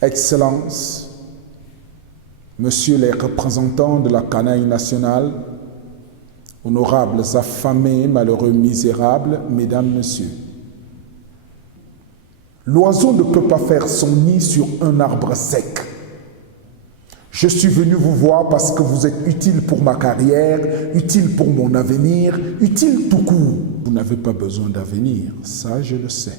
Excellences, Messieurs les représentants de la canaille nationale, honorables affamés, malheureux misérables, Mesdames, Messieurs, l'oiseau ne peut pas faire son nid sur un arbre sec. Je suis venu vous voir parce que vous êtes utile pour ma carrière, utile pour mon avenir, utile tout court. Vous n'avez pas besoin d'avenir, ça je le sais.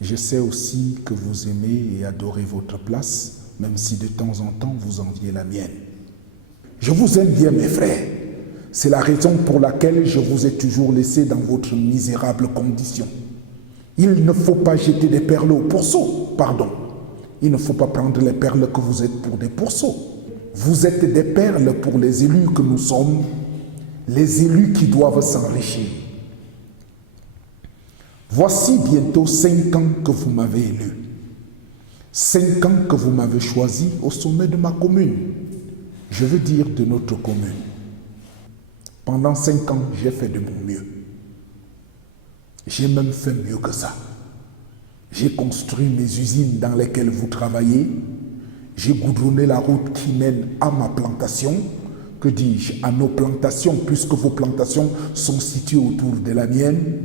Je sais aussi que vous aimez et adorez votre place, même si de temps en temps vous enviez la mienne. Je vous aime bien mes frères. C'est la raison pour laquelle je vous ai toujours laissé dans votre misérable condition. Il ne faut pas jeter des perles au pourceau, pardon. Il ne faut pas prendre les perles que vous êtes pour des pourceaux. Vous êtes des perles pour les élus que nous sommes, les élus qui doivent s'enrichir. Voici bientôt 5 ans que vous m'avez élu. 5 ans que vous m'avez choisi au sommet de ma commune. Je veux dire de notre commune. Pendant 5 ans, j'ai fait de mon mieux. J'ai même fait mieux que ça. J'ai construit mes usines dans lesquelles vous travaillez. J'ai goudronné la route qui mène à ma plantation. Que dis-je, à nos plantations, puisque vos plantations sont situées autour de la mienne.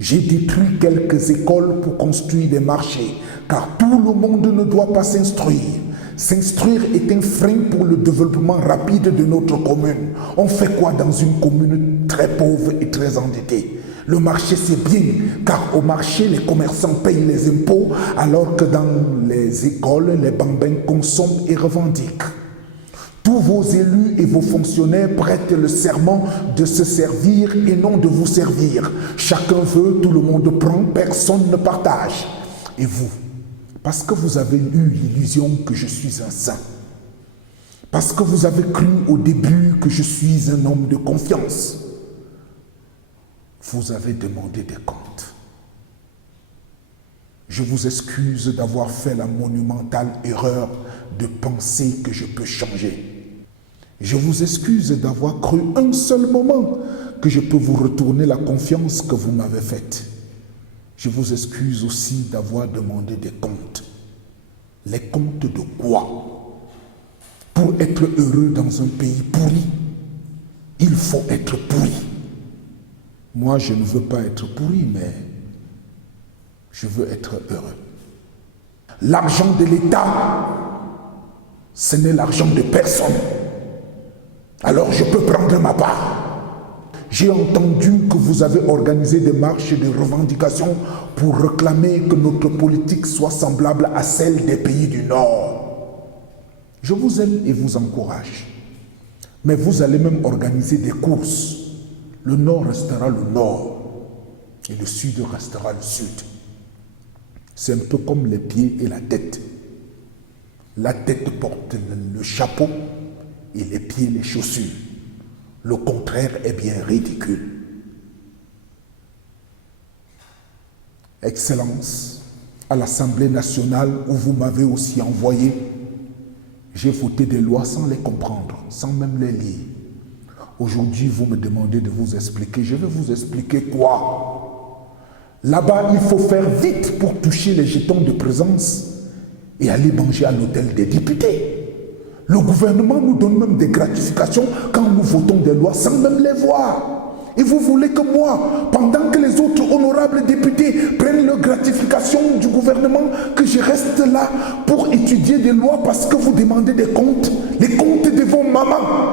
J'ai détruit quelques écoles pour construire des marchés, car tout le monde ne doit pas s'instruire. S'instruire est un frein pour le développement rapide de notre commune. On fait quoi dans une commune très pauvre et très endettée? Le marché, c'est bien, car au marché, les commerçants payent les impôts, alors que dans les écoles, les bambins consomment et revendiquent. Tous vos élus et vos fonctionnaires prêtent le serment de se servir et non de vous servir. Chacun veut, tout le monde prend, personne ne partage. Et vous, parce que vous avez eu l'illusion que je suis un saint, parce que vous avez cru au début que je suis un homme de confiance, vous avez demandé des comptes. Je vous excuse d'avoir fait la monumentale erreur de penser que je peux changer. Je vous excuse d'avoir cru un seul moment que je peux vous retourner la confiance que vous m'avez faite. Je vous excuse aussi d'avoir demandé des comptes. Les comptes de quoi? Pour être heureux dans un pays pourri, il faut être pourri. Moi, je ne veux pas être pourri, mais je veux être heureux. L'argent de l'État, ce n'est l'argent de personne. Alors je peux prendre ma part. J'ai entendu que vous avez organisé des marches de revendication pour réclamer que notre politique soit semblable à celle des pays du Nord. Je vous aime et vous encourage. Mais vous allez même organiser des courses. Le Nord restera le Nord et le Sud restera le Sud. C'est un peu comme les pieds et la tête. La tête porte le chapeau et les pieds les chaussures. Le contraire est bien ridicule. Excellences, à l'Assemblée nationale où vous m'avez aussi envoyé, j'ai voté des lois sans les comprendre, sans même les lire. Aujourd'hui, vous me demandez de vous expliquer. Je vais vous expliquer quoi? Là-bas, il faut faire vite pour toucher les jetons de présence et aller manger à l'hôtel des députés. Le gouvernement nous donne même des gratifications quand nous votons des lois sans même les voir. Et vous voulez que moi, pendant que les autres honorables députés prennent leur gratification du gouvernement, que je reste là pour étudier des lois parce que vous demandez des comptes, les comptes de vos mamans.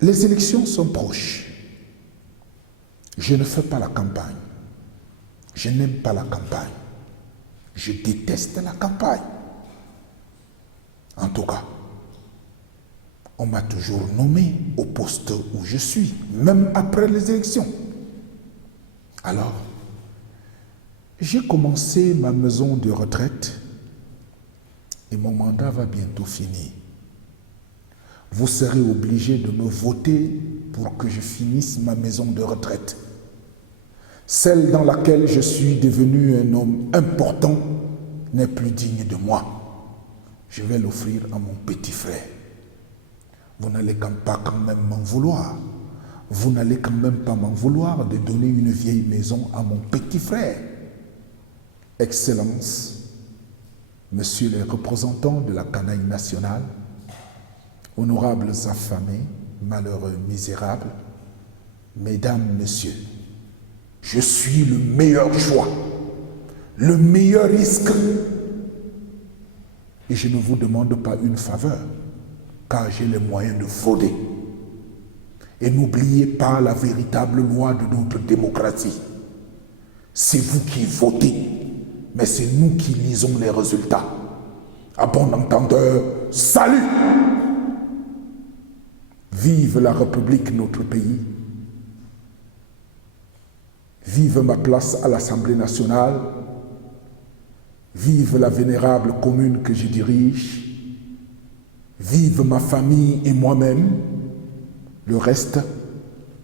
Les élections sont proches. Je ne fais pas la campagne. Je n'aime pas la campagne. Je déteste la campagne. En tout cas, on m'a toujours nommé au poste où je suis, même après les élections. Alors, j'ai commencé ma maison de retraite et mon mandat va bientôt finir. Vous serez obligé de me voter pour que je finisse ma maison de retraite. Celle dans laquelle je suis devenu un homme important n'est plus digne de moi. Je vais l'offrir à mon petit frère. Vous n'allez pas quand même m'en vouloir. Vous n'allez quand même pas m'en vouloir de donner une vieille maison à mon petit frère. Excellences, Messieurs les représentants de la canaille nationale, honorables affamés, malheureux misérables, Mesdames, Messieurs, je suis le meilleur choix, le meilleur risque. Et je ne vous demande pas une faveur, car j'ai les moyens de frauder. Et n'oubliez pas la véritable loi de notre démocratie. C'est vous qui votez, mais c'est nous qui lisons les résultats. À bon entendeur, salut! Vive la République, notre pays. Vive ma place à l'Assemblée nationale. Vive la vénérable commune que je dirige. Vive ma famille et moi-même. Le reste,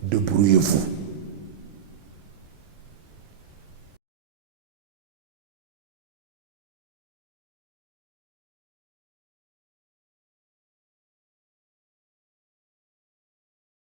débrouillez-vous.